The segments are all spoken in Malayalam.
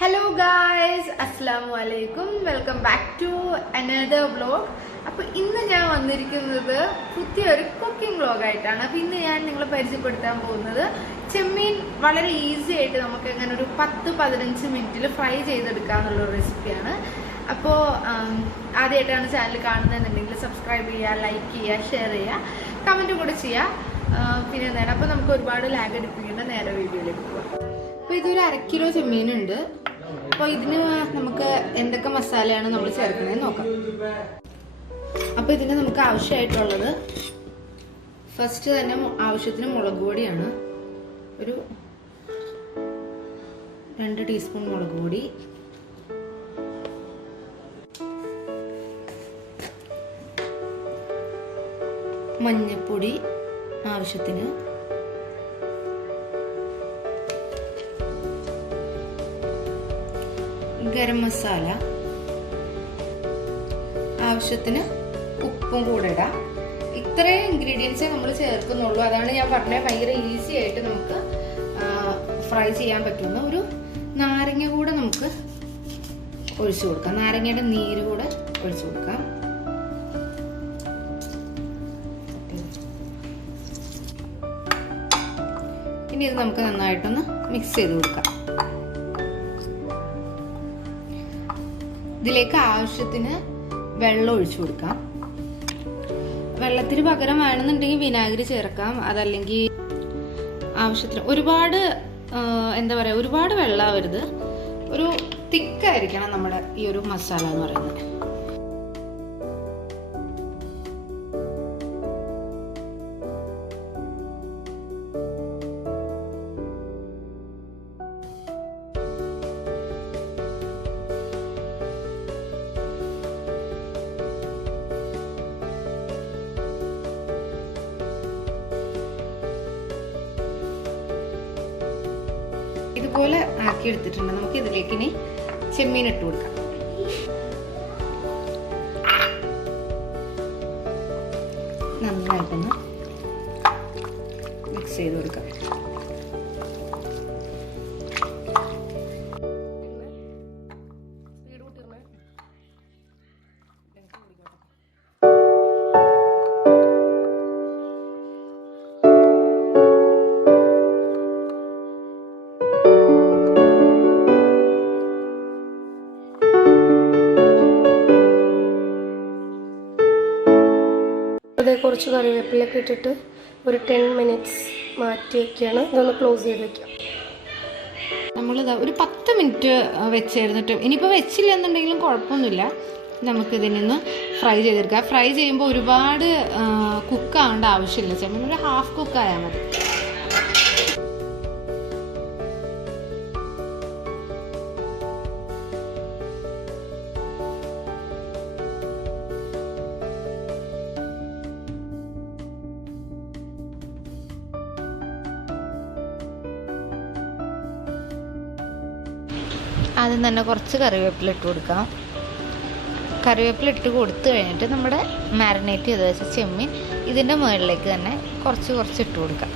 Hello guys, Assalamu alaikum. Welcome back to another vlog. അപ്പോൾ ഇന്ന് ഞാൻ വന്നിരിക്കുന്നത് പുതിയൊരു കുക്കിംഗ് വ്ലോഗ് ആയിട്ടാണ്. അപ്പോൾ ഇന്ന് ഞാൻ നിങ്ങളെ പരിചയപ്പെടുത്താൻ പോകുന്നത് ചെമ്മീൻ വളരെ ഈസി ആയിട്ട് നമുക്ക് അങ്ങനെ ഒരു 10-15 മിനിറ്റിൽ ഫ്രൈ ചെയ്തെടുക്കാന്നുള്ള ഒരു റെസിപ്പിയാണ്. അപ്പോൾ ആദ്യമായിട്ടാണ് ചാനൽ കാണുന്നതെന്നുണ്ടെങ്കിൽ സബ്സ്ക്രൈബ് ചെയ്യുക, ലൈക്ക് ചെയ്യുക, ഷെയർ ചെയ്യുക, കമൻറ്റ് കൂടെ ചെയ്യുക. പിന്നെ എന്താണ്, അപ്പോൾ നമുക്ക് ഒരുപാട് ലാഗ് അടിപ്പിക്കേണ്ട നേരെ വീഡിയോയിലേക്ക് പോകാം. അപ്പോൾ ഇതൊരു 1/2 കിലോ ചെമ്മീനുണ്ട്. അപ്പോൾ ഇതിന് നമുക്ക് എന്തൊക്കെ മസാലയാണ് നമ്മൾ ചേർക്കണതെന്ന് നോക്കാം. അപ്പോൾ ഇതിന് നമുക്ക് ആവശ്യമായിട്ടുള്ളത് ഫസ്റ്റ് തന്നെ ആവശ്യത്തിന് മുളക് പൊടിയാണ്. ഒരു 2 ടീസ്പൂൺ മുളക് പൊടി, മഞ്ഞൾപ്പൊടി ആവശ്യത്തിന്, ഗരം മസാല ആവശ്യത്തിന്, ഉപ്പും കൂടെ ഇടാം. ഇത്രയും ഇൻഗ്രീഡിയൻസേ നമ്മൾ ചേർക്കുന്നുള്ളൂ. അതാണ് ഞാൻ പറഞ്ഞത്, ഭയങ്കര ഈസി ആയിട്ട് നമുക്ക് ഫ്രൈ ചെയ്യാൻ പറ്റുന്ന. ഒരു നാരങ്ങ കൂടെ നമുക്ക് ഒഴിച്ചു കൊടുക്കാം, നാരങ്ങയുടെ നീര് കൂടെ ഒഴിച്ചു കൊടുക്കാം. ഇനി ഇത് നമുക്ക് നന്നായിട്ടൊന്ന് മിക്സ് ചെയ്ത് കൊടുക്കാം. ഇതിലേക്ക് ആവശ്യത്തിന് വെള്ളം ഒഴിച്ചു കൊടുക്കാം. വെള്ളത്തിന് പകരം വേണമെന്നുണ്ടെങ്കിൽ വിനാഗിരി ചേർക്കാം. അതല്ലെങ്കിൽ ആവശ്യത്തിന് ഒരുപാട് ഒരുപാട് വെള്ളമാവരുത്, ഒരു തിക്കായിരിക്കണം നമ്മുടെ ഈ ഒരു മസാല എന്ന് പറയുന്നത്. ഇതുപോലെ ആക്കി എടുത്തിട്ടുണ്ട്. നമുക്ക് ഇതിലേക്ക് ഇനി ചെമ്മീൻ ഇട്ട് കൊടുക്കാം. നന്നായിട്ടൊന്ന് മിക്സ് ചെയ്ത് കൊടുക്കാം. കുറച്ച് കറിവേപ്പിലൊക്കെ ഇട്ടിട്ട് ഒരു 10 മിനിറ്റ്സ് മാറ്റി വയ്ക്കുകയാണ്. ഇതൊന്ന് ക്ലോസ് ചെയ്ത് വയ്ക്കാം. നമ്മളിതാ ഒരു 10 മിനിറ്റ് വെച്ചിരുന്നിട്ട്, ഇനിയിപ്പോൾ വെച്ചില്ല എന്നുണ്ടെങ്കിലും കുഴപ്പമൊന്നുമില്ല. നമുക്കിതിനൊന്ന് ഫ്രൈ ചെയ്തെടുക്കാം. ഫ്രൈ ചെയ്യുമ്പോൾ ഒരുപാട് കുക്കാവേണ്ട ആവശ്യമില്ല. ചെമ്മീൻ ഒരു ഹാഫ് കുക്കായാൽ മതി. ആദ്യം തന്നെ കുറച്ച് കറിവേപ്പില ഇട്ട് കൊടുക്കാം. കറിവേപ്പില ഇട്ട് കൊടുത്തു കഴിഞ്ഞിട്ട് നമ്മുടെ മാരിനേറ്റ് ചെയ്ത് വെച്ച ചെമ്മീൻ ഇതിൻ്റെ മുകളിലേക്ക് തന്നെ കുറച്ച് ഇട്ട് കൊടുക്കാം.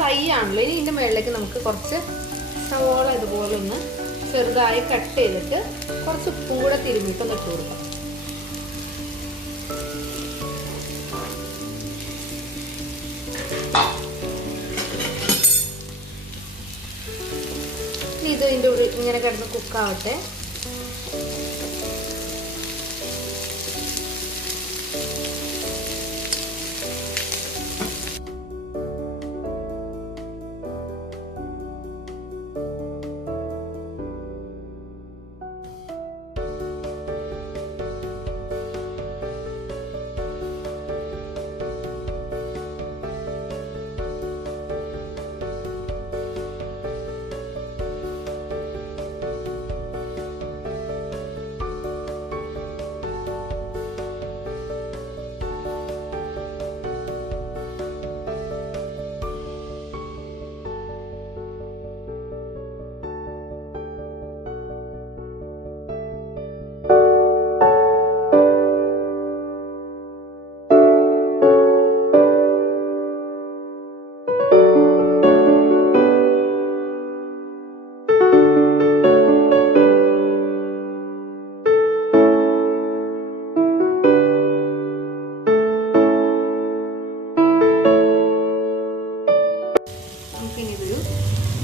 ഫ്രൈ ആണല്ലോ. ഇനി ഇതിൻ്റെ മുകളിലേക്ക് നമുക്ക് കുറച്ച് സവോള ഇതുപോലെ ഒന്ന് ചെറുതായി കട്ട് ചെയ്തിട്ട് കുറച്ച് ഉപ്പും കൂടെ തിരുമ്മിട്ടൊന്ന് ഇട്ട് കൊടുക്കാം. ഇനി ഇത് ഇതിൻ്റെ ഉള്ളിൽ ഇങ്ങനെ കിടന്ന് കുക്കാവട്ടെ.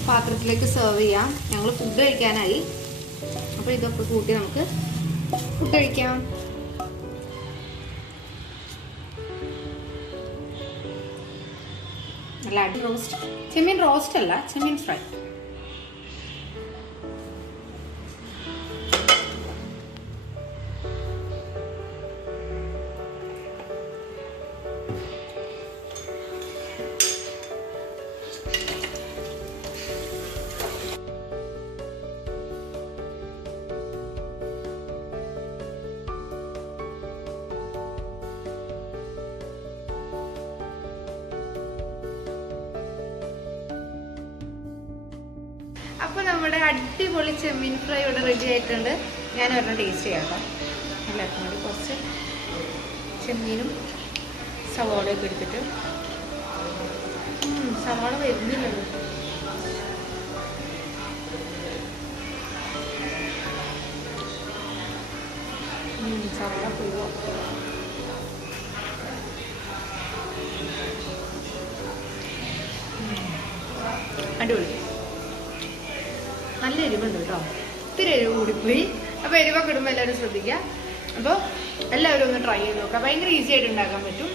പാത്രത്തിലേക്ക് സെർവ് ചെയ്യാം. ഞങ്ങൾ ഫുഡ് കഴിക്കാനായി. അപ്പോൾ ഇതൊക്കെ കൂട്ടി നമുക്ക് ഫുഡ് കഴിക്കാം. നല്ല അടി റോസ്റ്റ്, ചെമ്മീൻ റോസ്റ്റ് അല്ല, ചെമ്മീൻ ഫ്രൈ. അപ്പോൾ നമ്മുടെ അടിപൊളി ചെമ്മീൻ ഫ്രൈ ഇവിടെ റെഡി ആയിട്ടുണ്ട്. ഞാൻ ഒരെണ്ണം ടേസ്റ്റ് ചെയ്യാം കേട്ടോ. എല്ലാവർക്കും കൂടി കുറച്ച് ചെമ്മീനും സവാളയൊക്കെ എടുത്തിട്ട്. സവാള വരുന്നില്ലല്ലോ. സവാള പോവോ. അടിപൊളി, നല്ല എരിവുണ്ട് കേട്ടോ. ഇത്തിരി എരിവ് കൂടിപ്പോയി. അപ്പോൾ എരിവൊക്കെ ഇടുമ്പോൾ എല്ലാവരും ശ്രദ്ധിക്കുക. അപ്പോൾ എല്ലാവരും ഒന്ന് ട്രൈ ചെയ്ത് നോക്കാം. ഭയങ്കര ഈസി ആയിട്ട് ഉണ്ടാക്കാൻ പറ്റും.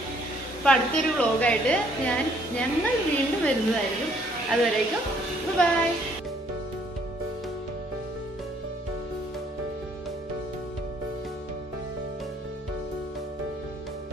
അപ്പോൾ അടുത്തൊരു വ്ളോഗായിട്ട് ഞങ്ങൾ വീണ്ടും വരുന്നതായിരിക്കും. അതുവരേക്കും ബൈ.